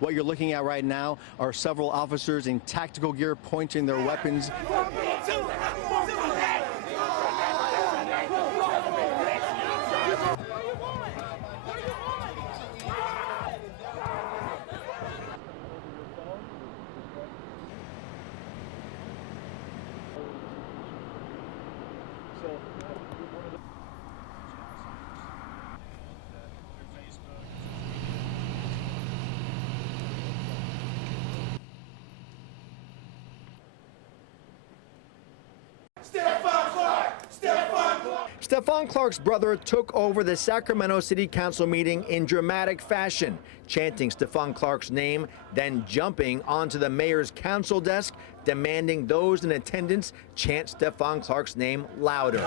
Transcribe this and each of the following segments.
What you're looking at right now are several officers in tactical gear pointing their weapons. Stephon Clark's brother took over the Sacramento City Council meeting in dramatic fashion, chanting Stephon Clark's name, then jumping onto the mayor's council desk, demanding those in attendance chant Stephon Clark's name louder.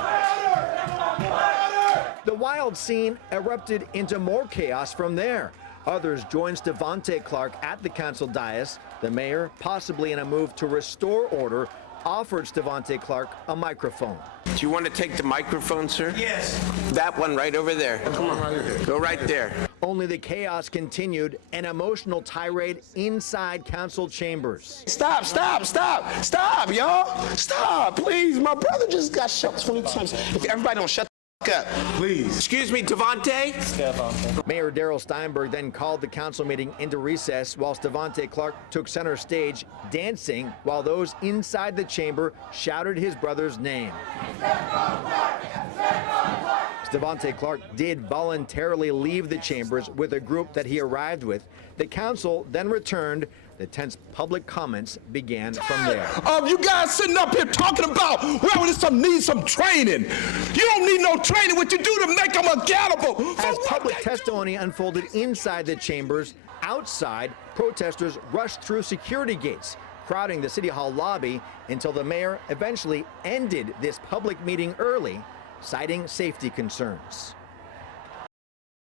The wild scene erupted into more chaos from there. Others joined Stephon Clark at the council dais. The mayor, possibly in a move to restore order, offered Stephon Clark a microphone. Do you want to take the microphone, sir? Yes. That one right over there. Come on, right here. Go right there. Only the chaos continued, an emotional tirade inside council chambers. Stop, y'all. Stop, please. My brother just got shot 20 times. If everybody don't shut the up, please. Excuse me, Devontae? Mayor Darrell Steinberg then called the council meeting into recess while Stephon Clark took center stage, dancing while those inside the chamber shouted his brother's name. Stephon Clark did voluntarily leave the chambers with a group that he arrived with. The council then returned. The tense public comments began from there. You guys sitting up here talking about, well, this needs some training. You don't need no training. What you do to make them accountable. As public testimony unfolded inside the chambers, outside, protesters rushed through security gates, crowding the City Hall lobby until the mayor eventually ended this public meeting early, citing safety concerns.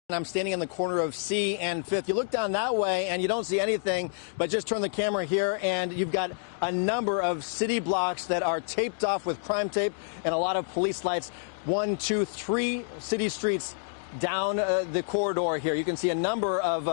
I'm standing in the corner of C and 5th. You look down that way and you don't see anything, but just turn the camera here and you've got a number of city blocks that are taped off with crime tape and a lot of police lights. 1, 2, 3 city streets down the corridor here. You can see a number of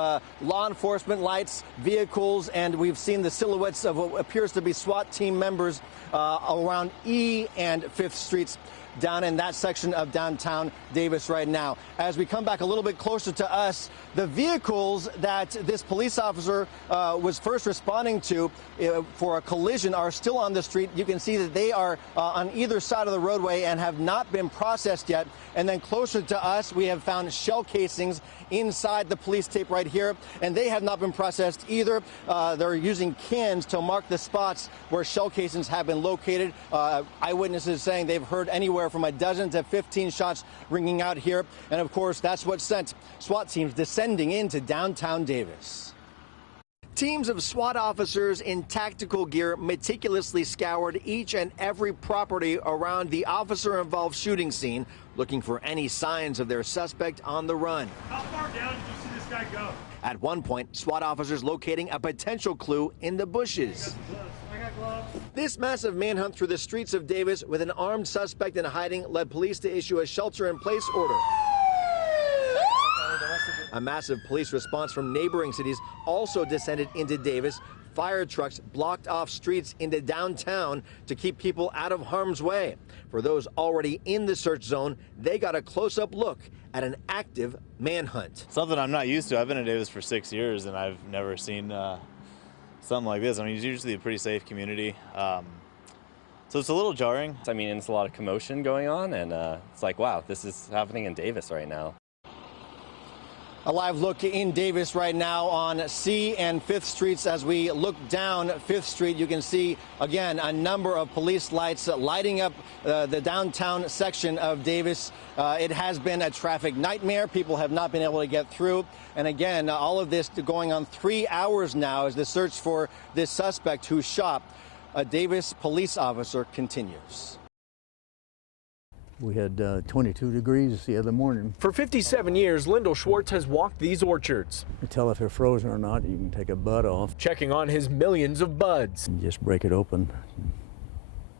law enforcement lights, vehicles, and we've seen the silhouettes of what appears to be SWAT team members around E and 5th Streets down in that section of downtown Davis right now. As we come back a little bit closer to us, the vehicles that this police officer was first responding to for a collision are still on the street. You can see that they are on either side of the roadway and have not been processed yet. And then closer to us, we have found shell casings inside the police tape right here, and they have not been processed either. They're using cans to mark the spots where shell casings have been located. Eyewitnesses saying they've heard anywhere from a dozen to 15 shots ringing out here. And of course, that's what sent SWAT teams descending into downtown Davis. Teams of SWAT officers in tactical gear meticulously scoured each and every property around the officer-involved shooting scene, looking for any signs of their suspect on the run. How far down did you see this guy go? At one point, SWAT officers locating a potential clue in the bushes. I got gloves. This massive manhunt through the streets of Davis with an armed suspect in hiding led police to issue a shelter-in-place order. A massive police response from neighboring cities also descended into Davis. Fire trucks blocked off streets into downtown to keep people out of harm's way. For those already in the search zone, they got a close-up look at an active manhunt. Something I'm not used to. I've been in Davis for 6 years, and I've never seen something like this. I mean, it's usually a pretty safe community. So it's a little jarring. I mean, it's a lot of commotion going on, and it's like, wow, this is happening in Davis right now. A live look in Davis right now on C and 5th Streets. As we look down 5th Street, you can see, again, a number of police lights lighting up the downtown section of Davis. It has been a traffic nightmare. People have not been able to get through. And again, all of this going on 3 hours now as the search for this suspect who shot a Davis police officer continues. We had 22 degrees the other morning. For 57 years, Lyndall Schwartz has walked these orchards. You tell if they're frozen or not. You can take a bud off. Checking on his millions of buds. And just break it open.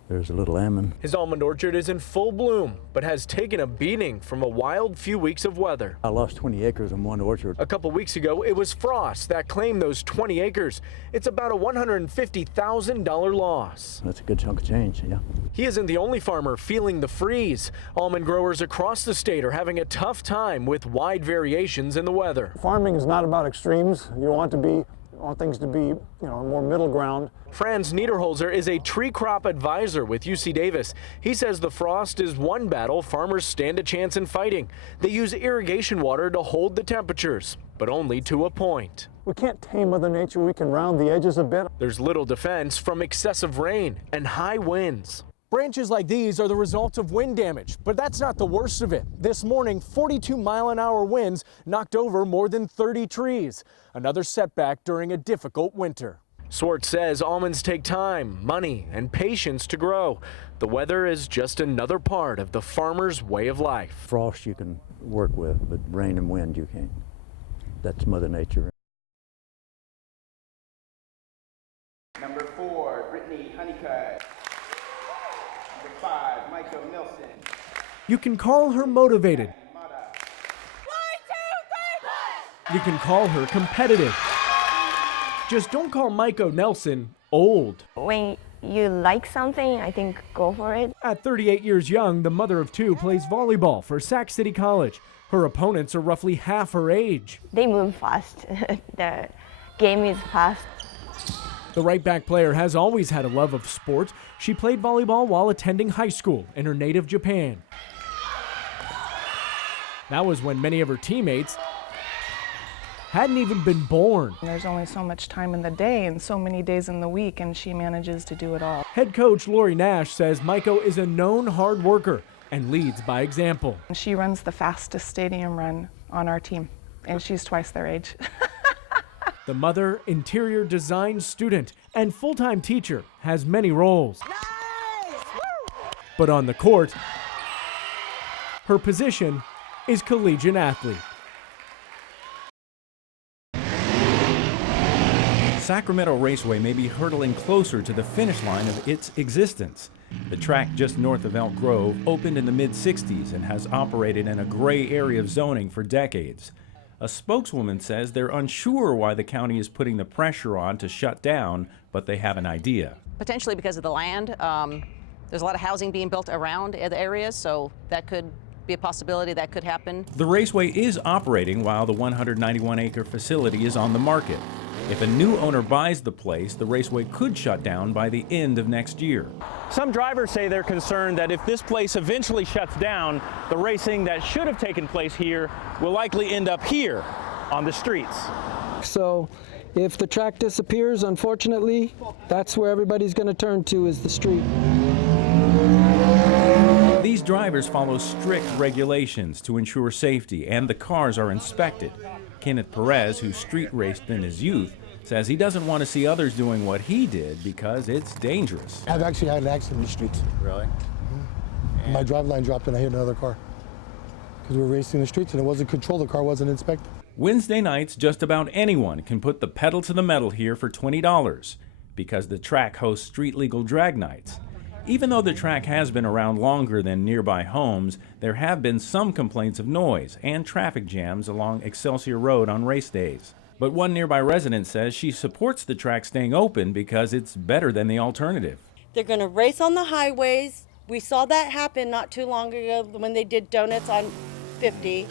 There's a little almond. His almond orchard is in full bloom, but has taken a beating from a wild few weeks of weather. I lost 20 acres in one orchard. A couple weeks ago, it was frost that claimed those 20 acres. It's about a $150,000 loss. That's a good chunk of change, yeah. He isn't the only farmer feeling the freeze. Almond growers across the state are having a tough time with wide variations in the weather. Farming is not about extremes. You want things to be, more middle ground. Franz Niederholzer is a tree crop advisor with UC Davis. He says the frost is one battle farmers stand a chance in fighting. They use irrigation water to hold the temperatures, but only to a point. We can't tame Mother Nature. We can round the edges a bit. There's little defense from excessive rain and high winds. Branches like these are the result of wind damage, but that's not the worst of it. This morning, 42-mile-an-hour winds knocked over more than 30 trees. Another setback during a difficult winter. Swartz says almonds take time, money, and patience to grow. The weather is just another part of the farmer's way of life. Frost you can work with, but rain and wind you can't. That's Mother Nature. Number 4, Brittany Honeycutt. Number 5, Michael Nelson. You can call her motivated. You can call her competitive. Just don't call Maiko Nelson old. When you like something, I think go for it. At 38 years young, the mother of 2 plays volleyball for Sac City College. Her opponents are roughly half her age. They move fast. The game is fast. The right-back player has always had a love of sports. She played volleyball while attending high school in her native Japan. That was when many of her teammates hadn't even been born. There's only so much time in the day and so many days in the week, and she manages to do it all. Head coach Lori Nash says Maiko is a known hard worker and leads by example. She runs the fastest stadium run on our team, and she's twice their age. The mother, interior design student, and full-time teacher has many roles. Nice! But on the court, her position is collegiate athlete. Sacramento Raceway may be hurtling closer to the finish line of its existence. The track just north of Elk Grove opened in the mid-60s and has operated in a gray area of zoning for decades. A spokeswoman says they're unsure why the county is putting the pressure on to shut down, but they have an idea. Potentially because of the land. There's a lot of housing being built around the areas, so that could be a possibility that could happen. The raceway is operating while the 191-acre facility is on the market. If a new owner buys the place, the raceway could shut down by the end of next year. Some drivers say they're concerned that if this place eventually shuts down, the racing that should have taken place here will likely end up here on the streets. So if the track disappears, unfortunately, that's where everybody's going to turn to, is the street. These drivers follow strict regulations to ensure safety, and the cars are inspected. Kenneth Perez, who street raced in his youth, says he doesn't want to see others doing what he did because it's dangerous. I've actually had an accident in the streets. Really? Mm-hmm. My drive line dropped and I hit another car. Because we were racing in the streets and it wasn't controlled, the car wasn't inspected. Wednesday nights, just about anyone can put the pedal to the metal here for $20 because the track hosts street-legal drag nights. Even though the track has been around longer than nearby homes, there have been some complaints of noise and traffic jams along Excelsior Road on race days. But one nearby resident says she supports the track staying open because it's better than the alternative. They're going to race on the highways. We saw that happen not too long ago when they did donuts on 50.